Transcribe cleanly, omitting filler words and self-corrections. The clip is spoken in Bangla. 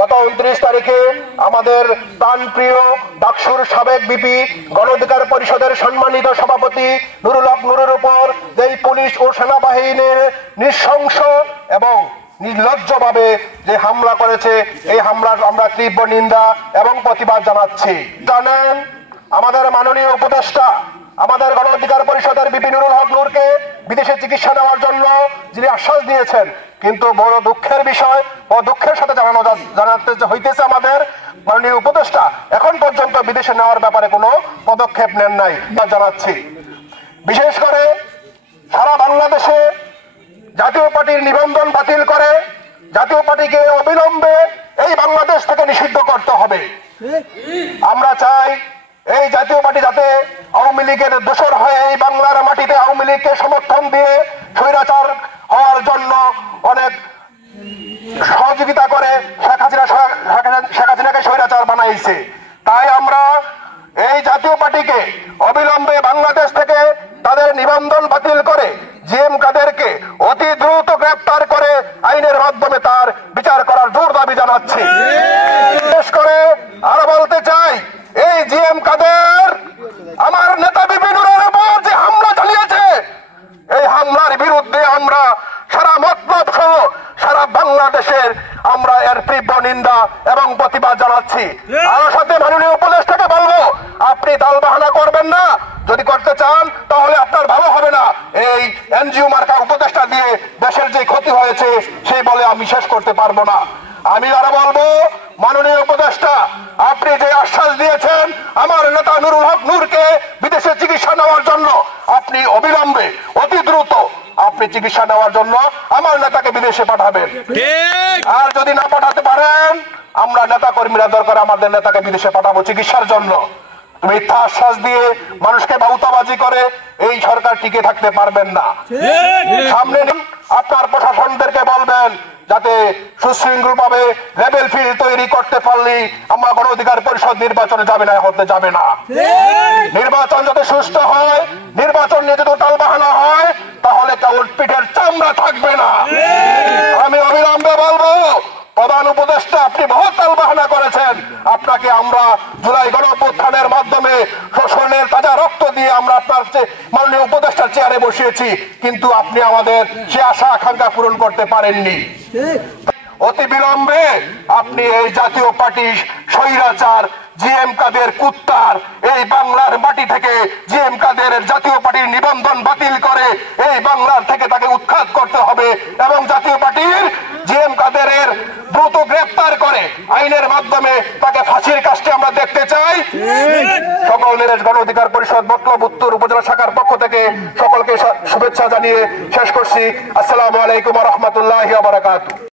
গত 29 তারিখে আমাদের প্রাণপ্রিয় ডাকসুর সাবেক বিপি গণ অধিকার পরিষদের সম্মানিত সভাপতি নুরুল হক নুরের উপর যেই পুলিশ ও সেনাবাহিনীর নৃশংস এবং নির্লজ্জভাবে যে হামলা করেছে, এই হামলার আমরা তীব্র নিন্দা এবং প্রতিবাদ জানাচ্ছি। জানেন, আমাদের মাননীয় উপদেষ্টা আমাদের গণ অধিকার পরিষদের বিপি নুরুল হক নূরকে বিদেশে চিকিৎসা নেওয়ার জন্য যিনি আশ্বাস দিয়েছেন, কিন্তু বড় দুঃখের বিষয় ও দুঃখের সাথে জানাতে হইতেছে আমাদের মাননীয় উপদেষ্টা এখন পর্যন্ত বিদেশে নেওয়ার ব্যাপারে কোনো পদক্ষেপ নেন নাই। জানাচ্ছি, বিশেষ করে সারা বাংলাদেশে জাতীয় পার্টির নিবন্ধন বাতিল করে জাতীয় পার্টিকে অবিলম্বে এই বাংলাদেশ থেকে নিষিদ্ধ করতে হবে। আমরা চাই এই জাতীয় পার্টি যাতে আওয়ামী লীগের দোসর হয়ে এই বাংলার মাটিতে আওয়ামী লীগকে সমর্থন দিয়ে স্বৈরাচার হওয়ার জন্য অনেক সহযোগিতা করে শেখ হাসিনাকে স্বৈরাচার বানাইছে। তাই আমরা এই জাতীয় পার্টিকে অবিলম্বে বাংলাদেশ থেকে তাদের নিবন্ধন বাতিল করে জিএম কাদেরকে অতি দ্রুত গ্রেফতার করে আইনের মাধ্যমে তার বিচার করার জোর দাবি জানাচ্ছি। বিশেষ করে আরো বলতে চাই, এই জিএম কাদের আমার নেতা বিপি নুরের উপর যে হামলা চালিয়েছে, এই হামলার বিরুদ্ধে আমরা সারা মতলব সহ সারা বাংলাদেশের আমরা এর তীব্র নিন্দা এবং প্রতিবাদ জানাচ্ছি। আর সাথে মাননীয় উপদেষ্টাকে বলবো, আপনি তালবাহানা করবেন না, যদি করতে চান তাহলে আপনার ভালো হবে না। এই এনজিও মার্কা উপদেষ্টা দিয়ে দেশের যে ক্ষতি হয়েছে সেই বলে আমি শেষ করতে পারবো না। আমি আরো বলবো, মাননীয় উপদেষ্টা আপনি যে আশ্বাস দিয়েছেন আমার নেতা নুরুল হক নূরকে বিদেশে চিকিৎসা নেওয়ার জন্য, আপনি অবিলম্বে অতি দ্রুত আপনি চিকিৎসা নেওয়ার জন্য আমার নেতাকে বিদেশে পাঠাবেন। আর যদি না পাঠাতে পারেন, আমরা নেতা কর্মীরা দরকার আমাদের নেতাকে বিদেশে পাঠাবো চিকিৎসার জন্য। মিথ্যা আশ্বাস দিয়ে মানুষকে বাউতাবাজি করে এই সরকার টিকে থাকতে পারবেন না। সামনে আপনার প্রশাসনদেরকে বলবেন যাতে সুশৃঙ্খল ভাবে লেভেল ফিল্ড তৈরি করতে পারলে আমরা গণ অধিকার পরিষদ নির্বাচনে যাবে না, হতে যাবে না। নির্বাচন যাতে সুষ্ঠু হয়, নির্বাচন নিয়ে যদি টালবাহানা হয়, তাহলে কাউর পিঠের চামড়া থাকবে না। আমি অবিলম্বে বলবো, প্রধান উপদেষ্টা আপনি বহুত টালবাহানা করেছেন, আপনাকে আমরা জুলাই গণঅভ্যুত্থানের মাধ্যমে শোষণের তাজা রক্ত দিয়ে আমরা আপনার মাননীয় উপদেষ্টার চেয়ারে বসিয়েছি, কিন্তু আপনি আমাদের সে আশা আকাঙ্ক্ষা পূরণ করতে পারেননি। অতি বিলম্বে আপনি এই জাতীয় পার্টি স্বৈরাচার জিএম কাদের কুত্তার এই বাংলার মাটি থেকে জিএম কাদের জাতীয় পার্টির নিবন্ধন বাতিল করে এই বাংলার থেকে তাকে উৎখাত করতে হবে এবং জাতীয় পার্টির জিএম কাদেরের দ্রুত গ্রেফতার করে আইনের মাধ্যমে তাকে ফাঁসির কাজটি আমরা দেখতে চাই। সকল নিরেশ গণ অধিকার পরিষদ মতলব উত্তর উপজেলা শাখার পক্ষ থেকে সকলকে শুভেচ্ছা জানিয়ে শেষ করছি। আসসালামু আলাইকুম ওয়া রাহমাতুল্লাহি ওয়া বারাকাতুহু।